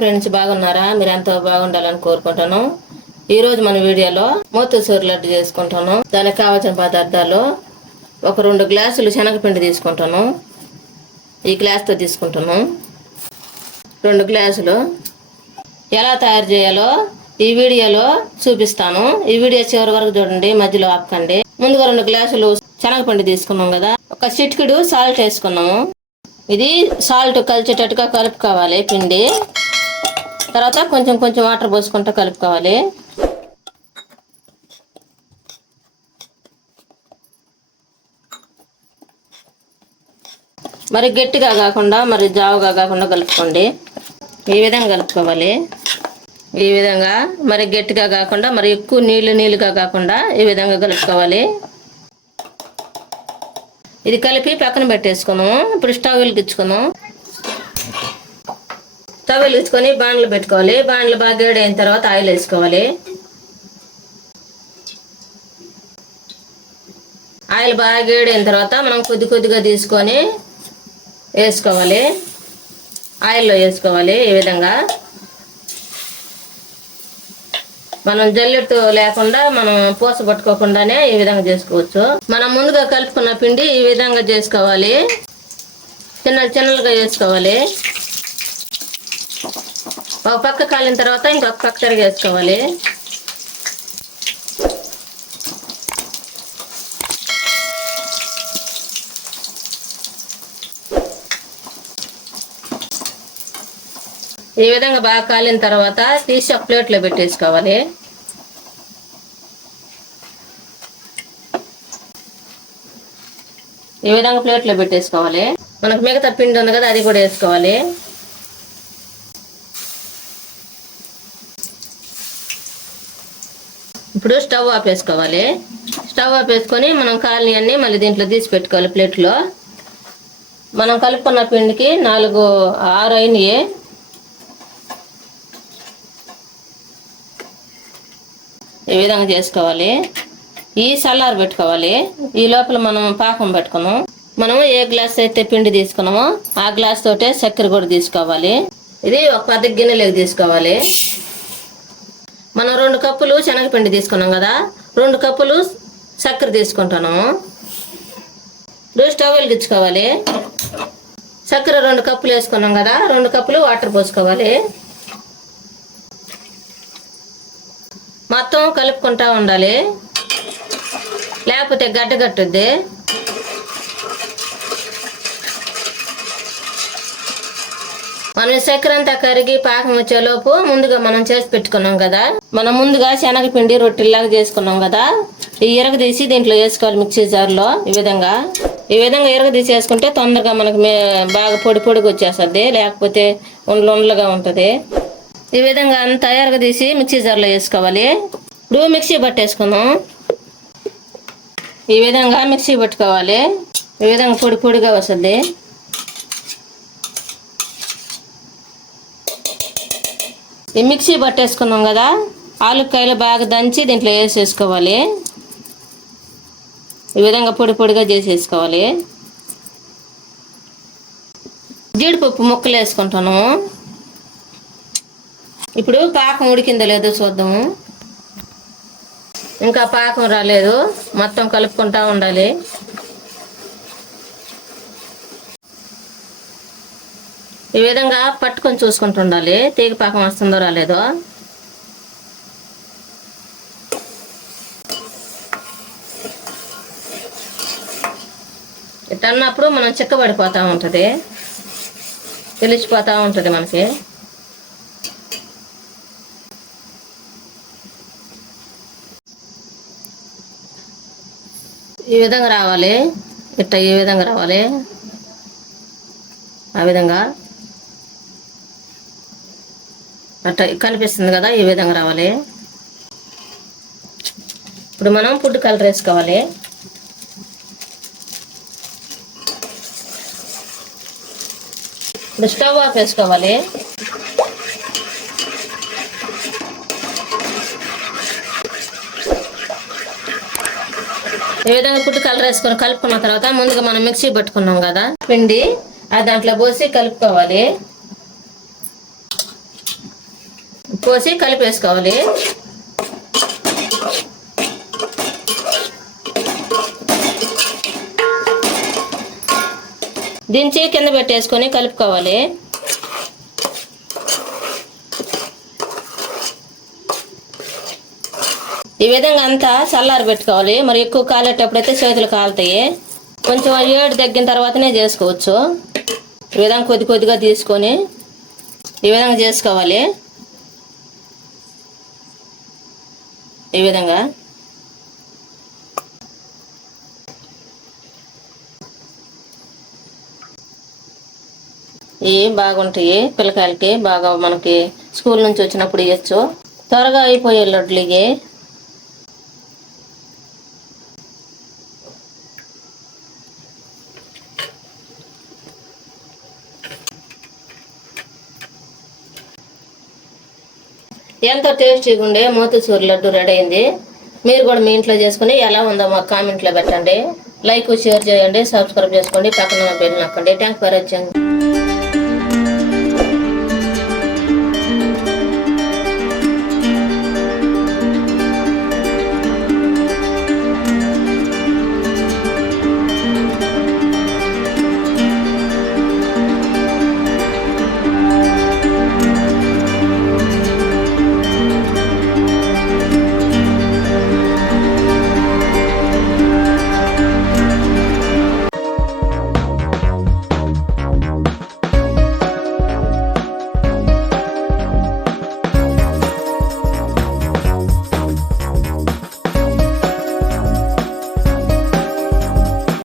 Friends, బాగున్నారా? మీరంతా బాగుండాలని కోరుకుంటాను. ఈ రోజు మన వీడియోలో మోతీచూర్ లడ్డు చేసుకుంటాను. దానికి కావాల్సిన పదార్థాలు: ఒక 2 గ్లాసులు శనగపిండి తీసుకుంటాను. ఈ గ్లాస్తో తీసుకుంటాను. 2 గ్లాసులు. ఎలా తయారు చేయాలో ఈ వీడియోలో చూపిస్తాను. ఈ వీడియో చివరి వరకు చూడండి, మధ్యలో ఆపకండి. ముందుగా 2 గ్లాసులు శనగపిండి తీసుకున్నాం కదా, ఒక చిటికెడు సాల్ట్ వేసుకున్నాము. ఇది సాల్ట్ కలిసేటట్టుగా కలుపుకోవాలి పిండి. తర్వాత కొంచెం కొంచెం వాటర్ పోసుకుంటూ కలుపుకోవాలి. మరి గట్టిగా కాకుండా మరి జావుగా కాకుండా కలుపుకోండి. ఈ విధంగా కలుపుకోవాలి. ఈ విధంగా మరి గట్టిగా కాకుండా మరి ఎక్కువ నీళ్ళుగా కాకుండా ఈ విధంగా కలుపుకోవాలి. ఇది కలిపి పక్కన పెట్టేసుకున్నాము. ఇప్పుడు స్టవ్ వెలిగించుకున్నాం. స్టవ్ వెలిగించుకొని బాండ్లు పెట్టుకోవాలి. బాండ్లు బాగా వేడైన తర్వాత ఆయిల్ వేసుకోవాలి. ఆయిల్ బాగా వేడైన తర్వాత మనం కొద్దిగా తీసుకొని వేసుకోవాలి. ఆయిల్లో వేసుకోవాలి. ఈ విధంగా మనం జల్లెడతో లేకుండా మనం పూస పట్టుకోకుండానే ఈ విధంగా చేసుకోవచ్చు. మనం ముందుగా కలుపుకున్న పిండి ఈ విధంగా చేసుకోవాలి. చిన్నగా వేసుకోవాలి. ఒక పక్క కాలిన తర్వాత ఇంకొక పక్క తిరిగి వేసుకోవాలి. ఈ విధంగా బాగా కాలిన తర్వాత తీసి ఒక ప్లేట్లో పెట్టేసుకోవాలి. ఈ విధంగా ప్లేట్లో పెట్టేసుకోవాలి. మనకు మిగతా పిండి ఉంది కదా, అది కూడా వేసుకోవాలి. ఇప్పుడు స్టవ్ ఆపేసుకోవాలి. స్టవ్ ఆపేసుకొని మనం కాలిని అన్ని మళ్ళీ దీంట్లో తీసి పెట్టుకోవాలి ప్లేట్లో. మనం కలుపుకున్న పిండికి 6 అయినాయి. ఈ విధంగా చేసుకోవాలి. ఈ చల్లారి పెట్టుకోవాలి. ఈ లోపల మనం పాకం పెట్టుకున్నాం. మనం ఏ గ్లాస్ అయితే పిండి తీసుకున్నామో ఆ గ్లాస్ తోటే చక్కెర కూడా తీసుకోవాలి. ఇది ఒక పెద్ద గిన్నెలోకి తీసుకోవాలి. మనం 2 కప్పులు శనగపిండి తీసుకున్నాం కదా, 2 కప్పులు చక్కెర తీసుకుంటున్నాము. స్టవ్ వెలిగించుకోవాలి. చక్కెర 2 కప్పులు వేసుకున్నాం కదా, 2 కప్పులు వాటర్ పోసుకోవాలి. మొత్తం కలుపుకుంటా ఉండాలి, లేకపోతే గడ్డగట్టుద్ది. మనం చక్కెర అంతా కరిగి పాకం వచ్చేలోపు ముందుగా మనం చేసి పెట్టుకున్నాం కదా, మనం ముందుగా శనగపిండి రొట్టెల్లాగా చేసుకున్నాం కదా, ఈ ఇరగదీసి దీంట్లో వేసుకోవాలి మిక్సీ జార్లో. ఈ విధంగా ఇరగదీసి వేసుకుంటే తొందరగా మనకు బాగా పొడిగా వచ్చేస్తుంది, లేకపోతే ఉండలుగా ఉంటుంది. ఈ విధంగా అంతా ఇరగదీసి మిక్సీ జార్లో వేసుకోవాలి. ఇప్పుడు మిక్సీ పట్టేసుకుందాం. ఈ విధంగా మిక్సీ పట్టుకోవాలి. ఈ విధంగా పొడిగా వస్తుంది. ఈ మిక్సీ పట్టేసుకున్నాం కదా, ఆలుకాయలు బాగా దంచి దీంట్లో వేసేసుకోవాలి. ఈ విధంగా పొడిగా చేసేసుకోవాలి. జీడిపప్పు ముక్కలు వేసుకుంటాను. ఇప్పుడు పాకం ఉడికిందో లేదో చూద్దాము. ఇంకా పాకం రాలేదు, మొత్తం కలుపుకుంటా ఉండాలి. ఈ విధంగా పట్టుకొని చూసుకుంటూ ఉండాలి, తీగ పాకం వస్తుందో రాలేదో. ఇట్టన్నప్పుడు మనం చిక్కబడిపోతూ ఉంటుంది, తెలిసిపోతూ ఉంటుంది మనకి. ఈ విధంగా రావాలి. ఈ విధంగా రావాలి. ఆ విధంగా అట్లా కనిపిస్తుంది కదా, ఈ విధంగా రావాలి. ఇప్పుడు మనం ఫుడ్ కలర్ వేసుకోవాలి. ఇప్పుడు స్టవ్ ఆఫ్ వేసుకోవాలి. ఈ విధంగా ఫుడ్ కలర్ వేసుకొని కలుపుకున్న తర్వాత ముందుగా మనం మిక్సీ పట్టుకున్నాం కదా పిండి, అది దాంట్లో పోసి కలుపుకోవాలి. పోసి కలిపేసుకోవాలి. దించి కింద పెట్టేసుకొని కలుపుకోవాలి. ఈ విధంగా అంతా చల్లారి పెట్టుకోవాలి. మరి ఎక్కువ కాలేటప్పుడైతే చేతులు కాలుతాయి. కొంచెం ఏడు తగ్గిన తర్వాతనే చేసుకోవచ్చు. ఈ విధంగా కొద్ది కొద్దిగా తీసుకొని ఈ విధంగా చేసుకోవాలి. ఈ విధంగా ఇవి బాగుంటాయి. పిల్లకాయలకి బాగా మనకి స్కూల్ నుంచి వచ్చినప్పుడు ఇవ్వచ్చు. త్వరగా అయిపోయే లడ్లు ఇవి. ఎంతో టేస్టీగా ఉండే మోతీచూర్ లడ్డు రెడీ అయింది. మీరు కూడా మీ ఇంట్లో చేసుకుని ఎలా ఉందో మాకు కామెంట్లో పెట్టండి. లైక్ షేర్ చేయండి, సబ్స్క్రైబ్ చేసుకోండి, పక్కన బెల్ నొక్కండి. Thanks for watching.